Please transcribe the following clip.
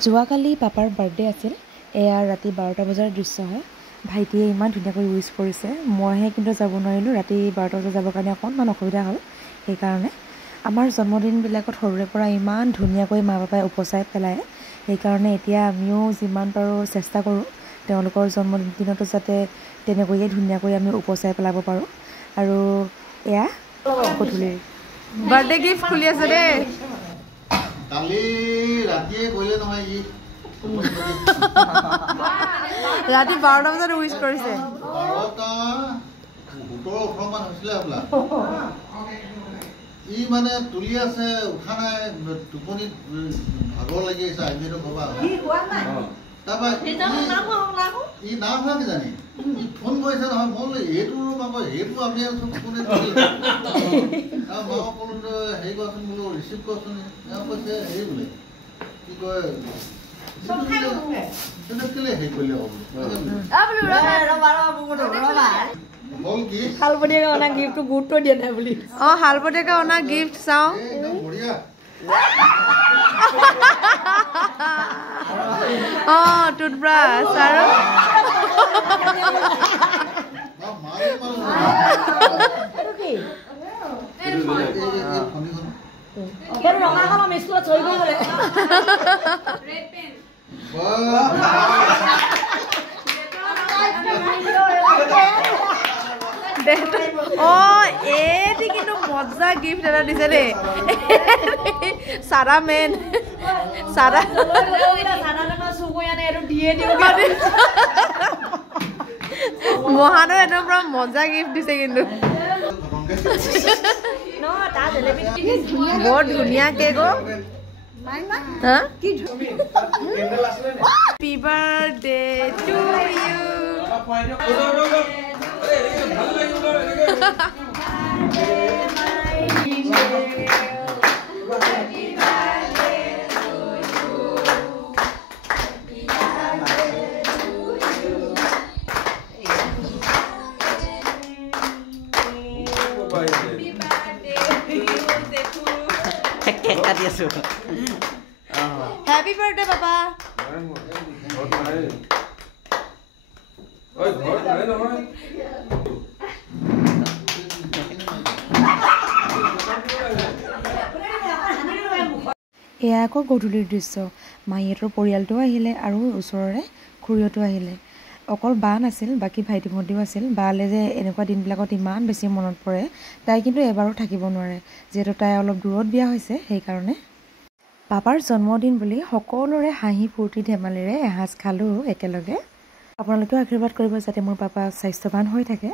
যোৱাকালি পাপাৰ বাৰ্থডে আছিল এয়া ৰাতি 12টা বজাৰ দৃশ্য হয় ভাইটিয়ে ইমান ধুনীয়াকৈ উইশ কৰিছে মইহে কিন্তু যাব নোৱাৰিলোঁ ৰাতি 12টা বজাত যাবৰ কাৰণে অকণমান অসুবিধা হ'ল সেইকাৰণে আমাৰ জন্মদিনবিলাকত সৰুৰে পৰা ইমান ধুনীয়াকৈ মা পাপাই উপচাই পেলায় সেইকাৰণে এতিয়া আমিও যিমান পাৰোঁ চেষ্টা কৰোঁ তেওঁলোকৰ জন্মদিনতো যাতে তেনেকৈয়ে ধুনীয়াকৈ আমি উপচাই পেলাব পাৰোঁ আৰু এয়া গধূলিৰ বাৰ্থডে গিফ্ট খুলি আছে দেই কালি ৰাতিয়ে গ'লে নহয় ই ৰাতি 12টা বজাত উইশ কৰিছে 12টা 17-18 মান হৈছিলে হ'বলা ই মানে তুলি আছে উঠা নাই টোপনিত ভাগৰ লাগি আছে আইমিটো ক'বা তাৰপৰা ই নাম হোৱা কি জানি ই ফোন কৰিছে নহয় মই এইটো পাব সেইটো আমি আছো টোপনিত মই ক'লো হেৰি কৰচোন বোলো ৰিচিভ কৰচোন তেওঁ কৈছে হেৰি বোলে কি কয় কেলে হেৰি কৰিলে শালপতীয়াকে অনা গিফ্টটো গুৰুত্ব দিয়া নাই বুলি শালপতীয়াকে অনা গিফ্ট চাওঁ বঢ়িয়া টুথব্ৰাছ আৰু এটি কিন্তু মজা গিফ্ট এটা দিছে দেই সাৰা মেন সাৰা মহানো একদম পুৰা মজা গিফট দিছে কিন্তু বৰ ধুনীয়া cake Happy birthday to you. Happy birthday, Papa. এয়া আকৌ গধূলিৰ দৃশ্য মাহীহঁতৰ পৰিয়ালটো আহিলে আৰু ওচৰৰে খুৰীহঁতো আহিলে অকল বা নাছিল বাকী ভাইটি ভণ্টিও আছিল বালে যে এনেকুৱা দিনবিলাকত ইমান বেছি মনত পৰে তাই কিন্তু এবাৰো থাকিব নোৱাৰে যিহেতু তাই অলপ দূৰত বিয়া হৈছে সেইকাৰণে পাপাৰ জন্মদিন বুলি সকলোৰে হাঁহি ফূৰ্তি ধেমালিৰে এসাঁজ খালোঁ একেলগে আপোনালোকেও আশীৰ্বাদ কৰিব যাতে মোৰ পাপা স্বাস্থ্যৱান হৈ থাকে